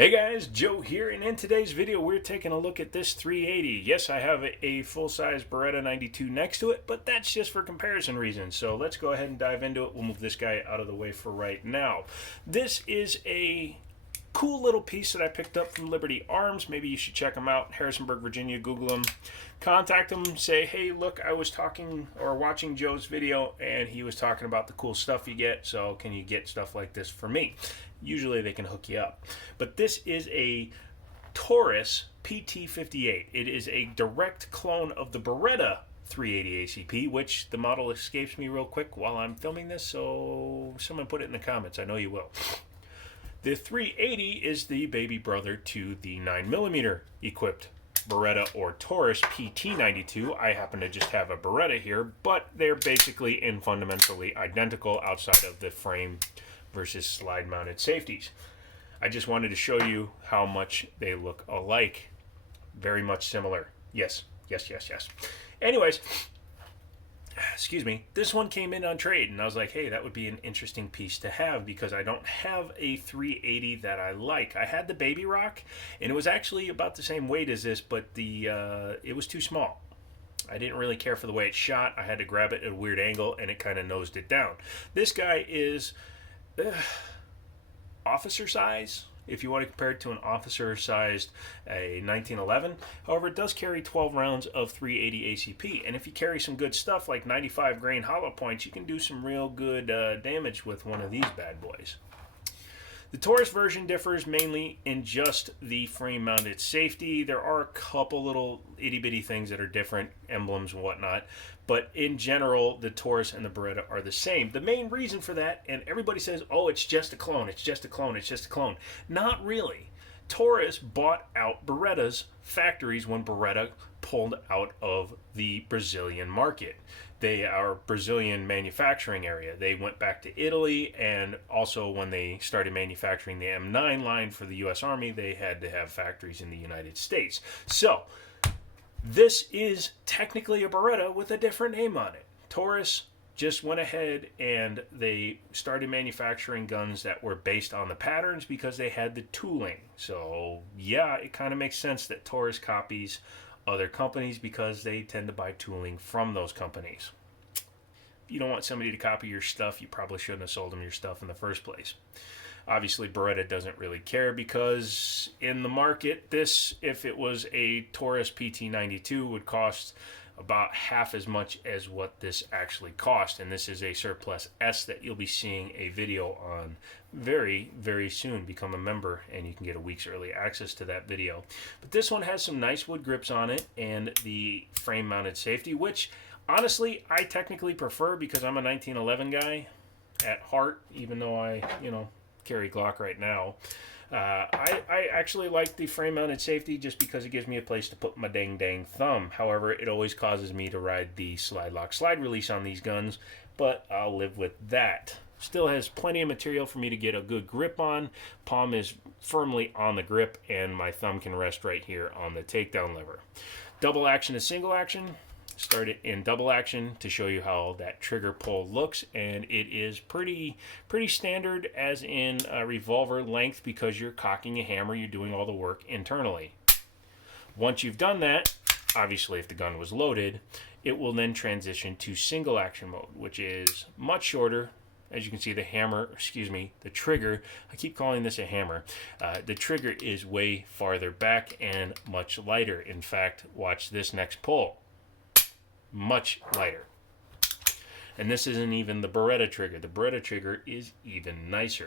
Hey guys, Joe here, and in today's video we're taking a look at this 380. Yes, I have a full-size Beretta 92 next to it, but that's just for comparison reasons. So let's go ahead and dive into it. We'll move this guy out of the way for right now. This is a cool little piece that I picked up from Liberty Arms. Maybe you should check them out. Harrisonburg, Virginia. Google them. Contact them. Say, hey, look, I was talking or watching Joe's video, and he was talking about the cool stuff you get. So can you get stuff like this for me? Usually they can hook you up. But this is a Taurus PT58. It is a direct clone of the Beretta 380 ACP, which the model escapes me real quick while I'm filming this, so someone put it in the comments. I know you will. The 380 is the baby brother to the 9mm equipped Beretta or Taurus PT92. I happen to just have a Beretta here, but they're basically and fundamentally identical outside of the frame versus slide mounted safeties. I just wanted to show you how much they look alike. Very much similar. Yes. Anyways, excuse me, this one came in on trade, and I was like, hey, that would be an interesting piece to have because I don't have a 380 that I like. I had the Baby Rock, and it was actually about the same weight as this, but it was too small. I didn't really care for the way it shot. I had to grab it at a weird angle, and it kind of nosed it down. This guy is officer size, if you want to compare it to an officer-sized a 1911. However, it does carry 12 rounds of 380 ACP, and if you carry some good stuff like 95 grain hollow points, you can do some real good damage with one of these bad boys. The Taurus version differs mainly in just the frame-mounted safety. There are a couple little itty-bitty things that are different, emblems and whatnot, but in general, the Taurus and the Beretta are the same. The main reason for that, and everybody says, oh, it's just a clone, it's just a clone, it's just a clone. Not really. Taurus bought out Beretta's factories when Beretta pulled out of the Brazilian market. They are Brazilian manufacturing area. They went back to Italy, and also when they started manufacturing the M9 line for the U.S. Army, they had to have factories in the United States. So this is technically a Beretta with a different name on it. Taurus just went ahead and they started manufacturing guns that were based on the patterns because they had the tooling. So yeah, it kind of makes sense that Taurus copies other companies because they tend to buy tooling from those companies. If you don't want somebody to copy your stuff, you probably shouldn't have sold them your stuff in the first place. Obviously, Beretta doesn't really care because in the market, this, if it was a Taurus PT92, would cost about half as much as what this actually cost, and this is a Surplus S that you'll be seeing a video on very, very soon. Become a member and you can get a week's early access to that video. But this one has some nice wood grips on it and the frame mounted safety, which honestly I technically prefer because I'm a 1911 guy at heart, even though I carry Glock right now. I actually like the frame-mounted safety just because it gives me a place to put my dang thumb. However, it always causes me to ride the slide lock slide release on these guns, but I'll live with that. Still has plenty of material for me to get a good grip on. Palm is firmly on the grip, and my thumb can rest right here on the takedown lever. Double action to single action. Start it in double action to show you how that trigger pull looks, and it is pretty standard as in a revolver length because you're cocking a hammer, you're doing all the work internally. Once you've done that, obviously if the gun was loaded, it will then transition to single action mode, which is much shorter. As you can see, the trigger, I keep calling this a hammer. The trigger is way farther back and much lighter. In fact, watch this next pull. Much lighter. And this isn't even the Beretta trigger. The Beretta trigger is even nicer.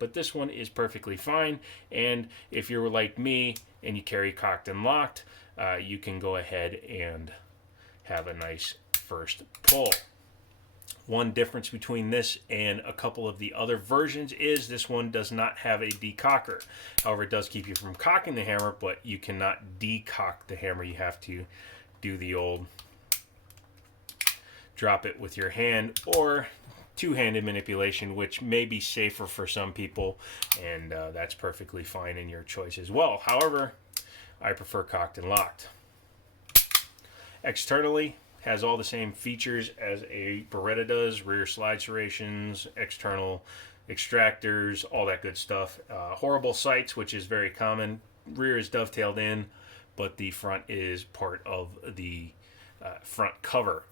But this one is perfectly fine, and if you're like me and you carry cocked and locked, you can go ahead and have a nice first pull. One difference between this and a couple of the other versions is this one does not have a decocker. However, it does keep you from cocking the hammer, but you cannot decock the hammer. You have to do the old drop it with your hand or two-handed manipulation, which may be safer for some people, and that's perfectly fine in your choice as well. However, I prefer cocked and locked. Externally, has all the same features as a Beretta does: rear slide serrations, external extractors, all that good stuff. Horrible sights, which is very common. Rear is dovetailed in, but the front is part of the front cover.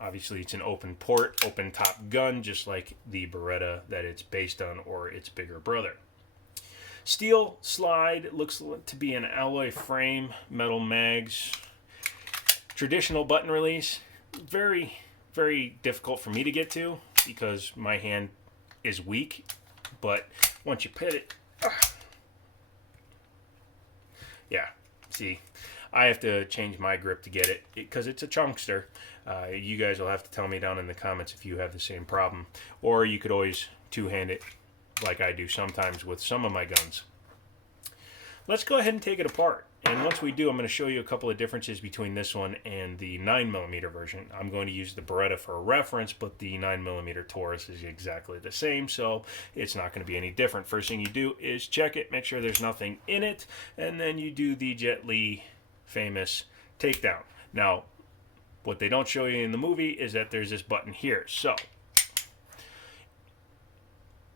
Obviously, it's an open port, open top gun, just like the Beretta that it's based on or its bigger brother. Steel slide, looks to be an alloy frame, metal mags. Traditional button release, very, very difficult for me to get to because my hand is weak, but once you put it, yeah, see, I have to change my grip to get it because it's a chunkster. You guys will have to tell me down in the comments if you have the same problem, or you could always two-hand it like I do sometimes with some of my guns. Let's go ahead and take it apart. And once we do, I'm going to show you a couple of differences between this one and the 9mm version. I'm going to use the Beretta for a reference, but the 9mm Taurus is exactly the same, so it's not going to be any different. First thing you do is check it, make sure there's nothing in it, and then you do the Jet Li famous takedown. Now, what they don't show you in the movie is that there's this button here. So,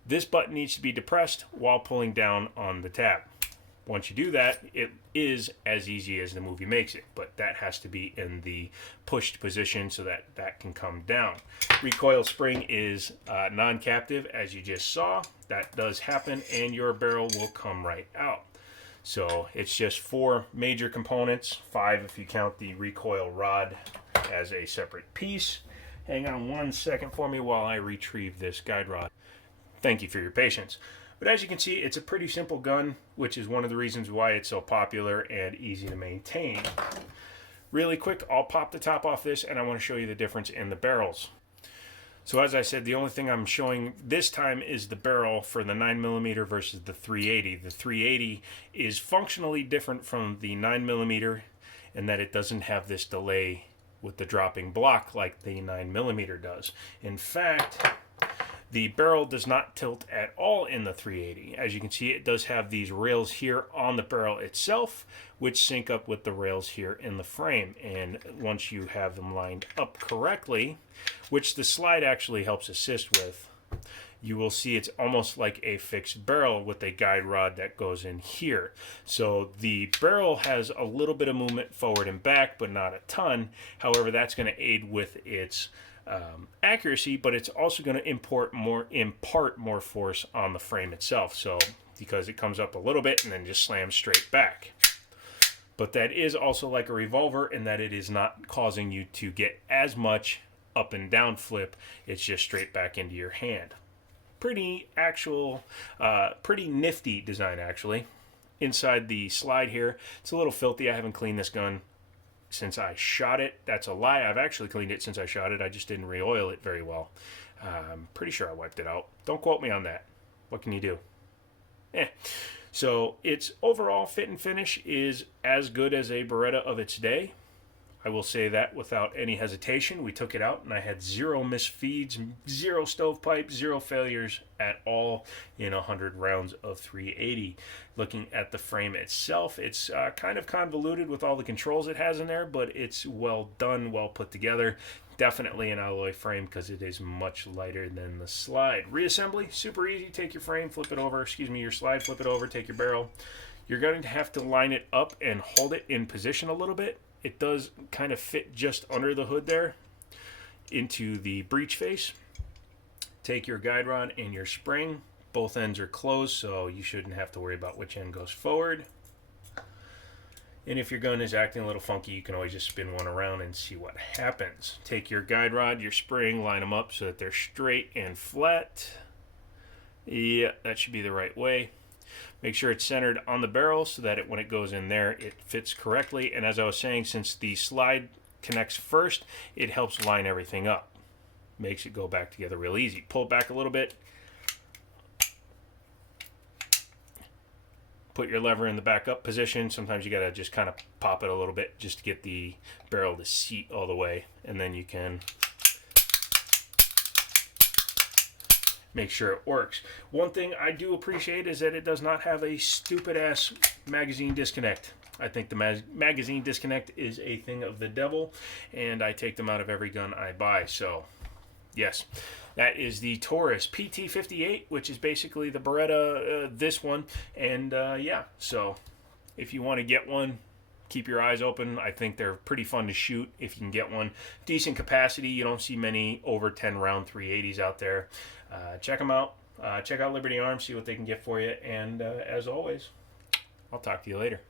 this button needs to be depressed while pulling down on the tab. Once you do that, it is as easy as the movie makes it, but that has to be in the pushed position so that that can come down. Recoil spring is non-captive, as you just saw. That does happen, and your barrel will come right out. So it's just 4 major components, 5 if you count the recoil rod as a separate piece. Hang on one second for me while I retrieve this guide rod. Thank you for your patience. But as you can see, it's a pretty simple gun, which is one of the reasons why it's so popular and easy to maintain. Really quick, I'll pop the top off this, and I want to show you the difference in the barrels. So as I said, the only thing I'm showing this time is the barrel for the 9mm versus the 380. The 380 is functionally different from the 9mm in that it doesn't have this delay with the dropping block like the 9mm does. In fact, the barrel does not tilt at all in the 380. As you can see, it does have these rails here on the barrel itself, which sync up with the rails here in the frame. And once you have them lined up correctly, which the slide actually helps assist with, you will see it's almost like a fixed barrel with a guide rod that goes in here. So the barrel has a little bit of movement forward and back, but not a ton. However, that's going to aid with its accuracy, but it's also going to impart more force on the frame itself. So because it comes up a little bit and then just slams straight back. But that is also like a revolver in that it is not causing you to get as much up and down flip. It's just straight back into your hand. Pretty nifty design actually. Inside the slide here, it's a little filthy. I haven't cleaned this gun since I shot it. That's a lie. I've actually cleaned it since I shot it. I just didn't re-oil it very well. I'm pretty sure I wiped it out. Don't quote me on that. What can you do? So its overall fit and finish is as good as a Beretta of its day. I will say that without any hesitation. We took it out and I had 0 misfeeds, 0 stovepipes, 0 failures at all in 100 rounds of 380. Looking at the frame itself, it's kind of convoluted with all the controls it has in there, but it's well done, well put together. Definitely an alloy frame because it is much lighter than the slide. Reassembly, super easy. Take your frame, flip it over, your slide, flip it over, take your barrel. You're going to have to line it up and hold it in position a little bit. It does kind of fit just under the hood there into the breech face. Take your guide rod and your spring. Both ends are closed, so you shouldn't have to worry about which end goes forward. And if your gun is acting a little funky, you can always just spin one around and see what happens. Take your guide rod, your spring, line them up so that they're straight and flat. Yeah, that should be the right way. Make sure it's centered on the barrel so that when it goes in there, it fits correctly. And as I was saying, since the slide connects first, it helps line everything up. Makes it go back together real easy. Pull it back a little bit. Put your lever in the back up position. Sometimes you got to just kind of pop it a little bit just to get the barrel to seat all the way. And then you can make sure it works. One thing I do appreciate is that it does not have a stupid ass magazine disconnect. I think the magazine disconnect is a thing of the devil, and I take them out of every gun I buy. So Yes, that is the Taurus PT58, which is basically the Beretta, this one. And yeah, so if you want to get one, keep your eyes open. I think they're pretty fun to shoot if you can get one. Decent capacity. You don't see many over 10 round 380s out there. Check them out. Check out Liberty Arms, see what they can get for you. And as always, I'll talk to you later.